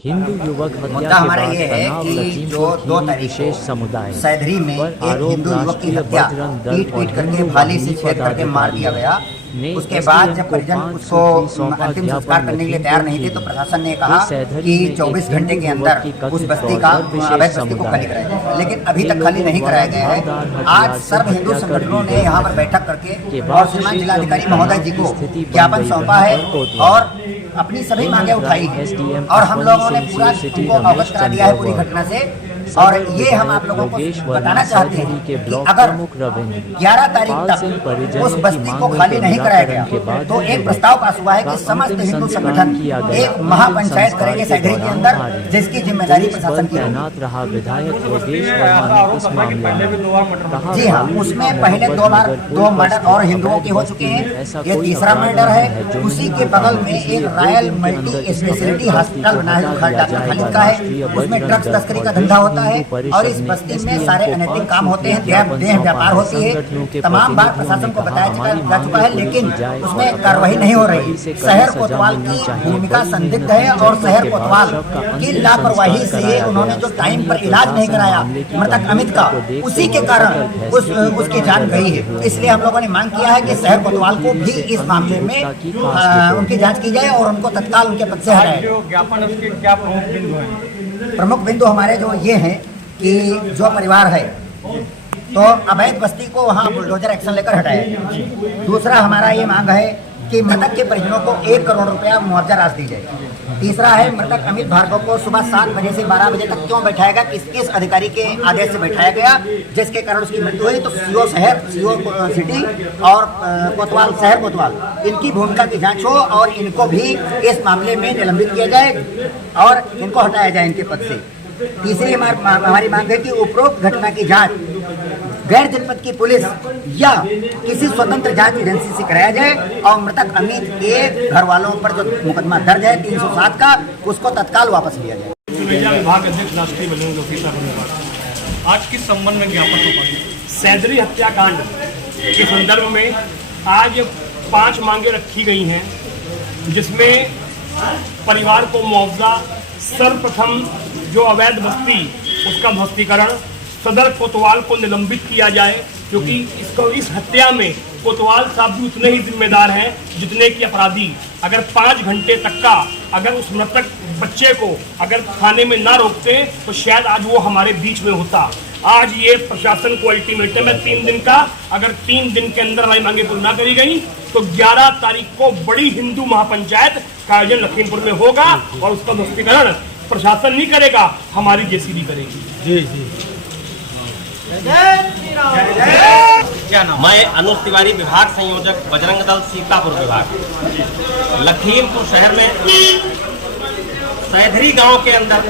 हिंदू युवक हत्या मुद्दा के हमारा बाद ये है तनाव कि जो लखीमपुर 2 खीरी तारीख विशेष को समुदाय सैदरी में पर एक आरोप हिंदू युवक की राष्ट्रीय हत्या बजरंग दल पीट और पीट करके हिंदू भाली से वाहिनी छेद करके मार दिया गया। ने उसके बाद जब SDM को परिजन 5 उसको सूत्री सौंपा अंतिम ज्ञापन संस्कार करने के लिए तैयार नहीं थे तो लखीमपुर प्रशासन ने कहा सैदरी कि में 24 एक घंटे के हिंदू अंदर युवक की उस कथित बस्ती तौर का पर विशेष अवैध बस्ती को समुदाय खाली कराया जाए, लेकिन अभी इन तक खाली लोगों नहीं द्वारा कराया गया है। धारदार आज हथियार से सर्व हिंदू हत्या कर संगठनों दी ने गई यहाँ पर है। बैठक करके के और बाद श्रीमान क्षेत्र जिलाधिकारी में महोदय जी तनाव को की स्थिति बन ज्ञापन गई सौंपा है कोतवाल और अपनी सभी मांगे उठाई है SDM और हम लोगों ने पूरा सिटी उनको रमेश अवगत करा दिया है पूरी चंद्र घटना से। और ये हम आप लोगों को बताना चाहते हैं कि अगर 11 तारीख तक उस बस्ती को खाली नहीं कराया गया तो एक प्रस्ताव पास हुआ है कि समस्त हिंदू संगठन एक महापंचायत करेंगे सैदरी के अंदर, जिसकी जिम्मेदारी प्रशासन की तैनात रहा विधायक योगेश वर्मा ने इस मामले में जी हाँ, उसमें पहले 2 मर्डर और हिंदुओं के हो चुके हैं, ये तीसरा मर्डर है। उसी के बगल में एक रॉयल मल्टी स्पेशलिटी हॉस्पिटल बना है जो डॉक्टर खालिद का है, उसमें ड्रग्स तस्करी का धंधा होता है और इस बस्ती में सारे अनैतिक काम होते हैं, देह व्यापार होती है। तमाम बार प्रशासन को बताया जा चुका है लेकिन उसमें कार्रवाई नहीं हो रही। शहर कोतवाल की भूमिका संदिग्ध है और शहर कोतवाल की लापरवाही से उन्होंने जो टाइम पर इलाज नहीं कराया मृतक अमित का, उसी के कारण उसकी जान गई है। इसलिए हम लोगों ने मांग किया है कि शहर कोतवाल को भी इस मामले में उनकी जांच की जाए और उनको तत्काल उनके पद से हटाया। ज्ञापन उसके क्या प्रमुख बिंदु हैं? प्रमुख बिंदु हमारे जो ये हैं कि जो परिवार है तो अवैध बस्ती को वहाँ बुलडोजर एक्शन लेकर हटाया। दूसरा हमारा ये मांग है कि मृतक के परिजनों को 1 करोड़ रुपया मुआवजा राशि दी जाए। तीसरा है मृतक अमित भार्गव को सुबह 7 बजे से 12 बजे तक क्यों बैठाया गया, किस अधिकारी के आदेश से बैठाया गया जिसके कारण उसकी मृत्यु हुई। तो सीओ शहर, सीओ सिटी और कोतवाल शहर कोतवाल इनकी भूमिका की जांच हो और इनको भी इस मामले में निलंबित किया जाए और इनको हटाया जाए इनके पद से। तीसरी हमारी मांग है कि उपरोक्त घटना की जांच गैर जनपद की पुलिस या किसी स्वतंत्र जांच एजेंसी से कराया जाए और मृतक अमित के घर वालों पर जो मुकदमा दर्ज है 307 का, उसको तत्काल वापस लिया जाए। विभाग अध्यक्ष राष्ट्रीय बजरंग दल लोकेश वर्मा, आज किस संबंध में ज्ञापन सौंपा? सैदरी हत्याकांड के संदर्भ में आज 5 मांगे रखी गई हैं, जिसमें परिवार को मुआवजा, सर्वप्रथम जो अवैध बस्ती उसका ध्वस्तीकरण, सदर कोतवाल को निलंबित किया जाए क्योंकि इस हत्या में कोतवाल साहब भी उतने ही जिम्मेदार हैं जितने कि अपराधी। अगर 5 घंटे तक का अगर उस मृतक बच्चे को अगर थाने में ना रोकते तो शायद आज वो हमारे बीच में होता। आज ये प्रशासन को अल्टीमेटम है 3 दिन का, अगर 3 दिन के अंदर हमारी मांगे पूरी ना करी गई तो 11 तारीख को बड़ी हिंदू महापंचायत का आयोजन लखीमपुर में होगा और उसका ध्वस्तीकरण प्रशासन नहीं करेगा, हमारी जेसीबी करेगी। जी जी। क्या नाम? मैं अनुज तिवारी, विभाग संयोजक बजरंग दल सीतापुर विभाग। लखीमपुर शहर में सैदरी गांव के अंदर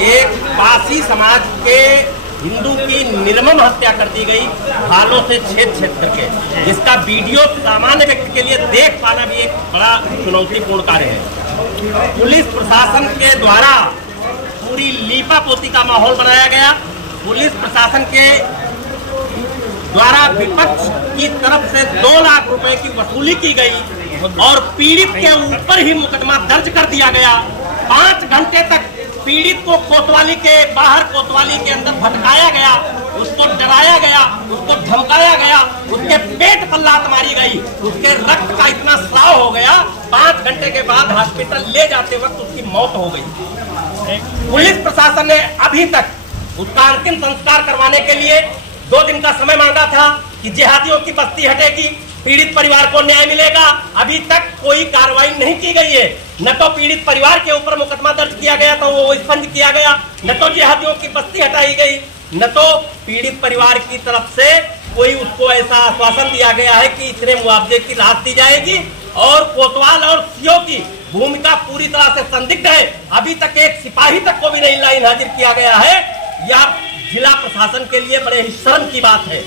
एक पासी समाज के हिंदू की निर्मम हत्या कर दी गई, भालों से छेद करके, जिसका वीडियो सामान्य व्यक्ति के लिए देख पाना भी एक बड़ा चुनौतीपूर्ण कार्य है। पुलिस प्रशासन के द्वारा पूरी लीपापोती का माहौल बनाया गया। पुलिस प्रशासन के द्वारा विपक्ष की तरफ से 2 लाख रुपए की वसूली की गई और पीड़ित के ऊपर ही मुकदमा दर्ज कर दिया गया। 5 घंटे तक पीड़ित को कोतवाली के बाहर कोतवाली के अंदर भटकाया गया, उसको डराया गया, उसको धमकाया गया, उसके पेट पर लात मारी गई, उसके रक्त का इतना स्राव हो गया, 5 घंटे के बाद हॉस्पिटल ले जाते वक्त उसकी मौत हो गई। पुलिस प्रशासन ने अभी तक उसका अंतिम संस्कार करवाने के लिए 2 दिन का समय मांगा था कि जिहादियों की बस्ती हटेगी, पीड़ित परिवार को न्याय मिलेगा। अभी तक कोई कार्रवाई नहीं की गई है। न तो पीड़ित परिवार के ऊपर मुकदमा दर्ज किया गया तो वो स्पंज किया गया, न तो जिहादियों की बस्ती हटाई गई, न तो पीड़ित परिवार की तरफ से कोई उसको ऐसा आश्वासन दिया गया है कि इतने मुआवजे की राहत दी जाएगी। और कोतवाल और सीओ की भूमिका पूरी तरह से संदिग्ध है। अभी तक एक सिपाही तक को भी नहीं लाइन हाजिर किया गया है। यह जिला प्रशासन के लिए बड़े ही शर्म की बात है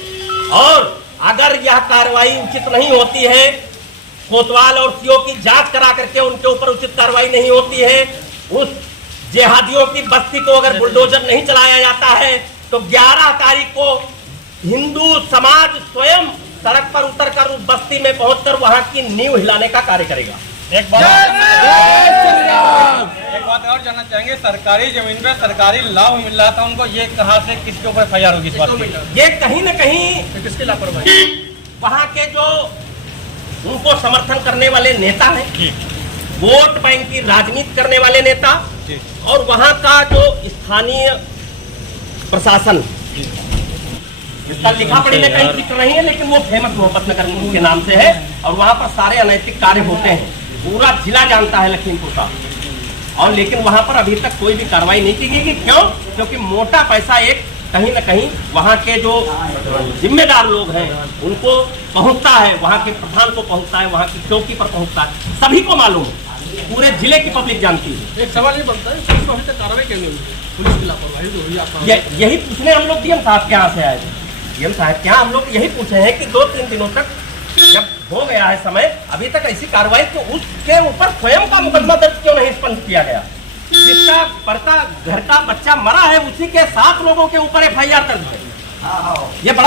और अगर यह कार्रवाई उचित नहीं होती है, कोतवाल और सीओ की जांच करा करके उनके ऊपर उचित कार्रवाई नहीं होती है, उस जिहादियों की बस्ती को अगर बुलडोजर नहीं चलाया जाता है तो 11 तारीख को हिंदू समाज स्वयं सड़क पर उतरकर उस बस्ती में पहुंचकर वहां की नींव हिलाने का कार्य करेगा। एक बात और जानना चाहेंगे, सरकारी जमीन पे सरकारी लाभ मिल रहा था उनको, ये कहाँ से किसके ऊपर FIR होगी इस बात की? ये कहीं न कहीं किसकी लापरवाही? वहाँ के जो उनको समर्थन करने वाले नेता हैं, वोट बैंक की राजनीति करने वाले नेता, और वहाँ का जो स्थानीय प्रशासन, जिसका लिखा पढ़ी में कहीं जिक्र नहीं है, लेकिन वो फेमस मोहब्बत नगर के नाम से है, और वहाँ पर सारे अनैतिक कार्य होते हैं, पूरा जिला जानता है लखीमपुर का। और लेकिन वहाँ पर अभी तक कोई भी कार्रवाई नहीं की गई। क्यों? क्योंकि मोटा पैसा एक कहीं न कहीं वहाँ के जो जिम्मेदार लोग हैं उनको पहुँचता है, वहाँ के प्रधान को पहुँचता है, वहाँ की चौकी पर पहुँचता है, सभी को मालूम है, पूरे जिले की पब्लिक जानती है। एक सवाल ये बनता है, पुलिस को अभी तक कार्रवाई क्यों नहीं हुई? पुलिस की लापरवाही जो हुई आपका। यही पूछने हम लोग डीएम साहब के यहाँ से आए थे। डीएम साहब क्या हम लोग यही पूछे हैं कि 2-3 दिनों तक जब हो गया है समय, अभी तक ऐसी कार्रवाई, तो उसके ऊपर स्वयं का मुकदमा दर्ज क्यों नहीं स्पष्ट किया गया? जिसका पड़ता घर का बच्चा मरा है, उसी के 7 लोगों के ऊपर FIR दर्ज है। ये बड़ा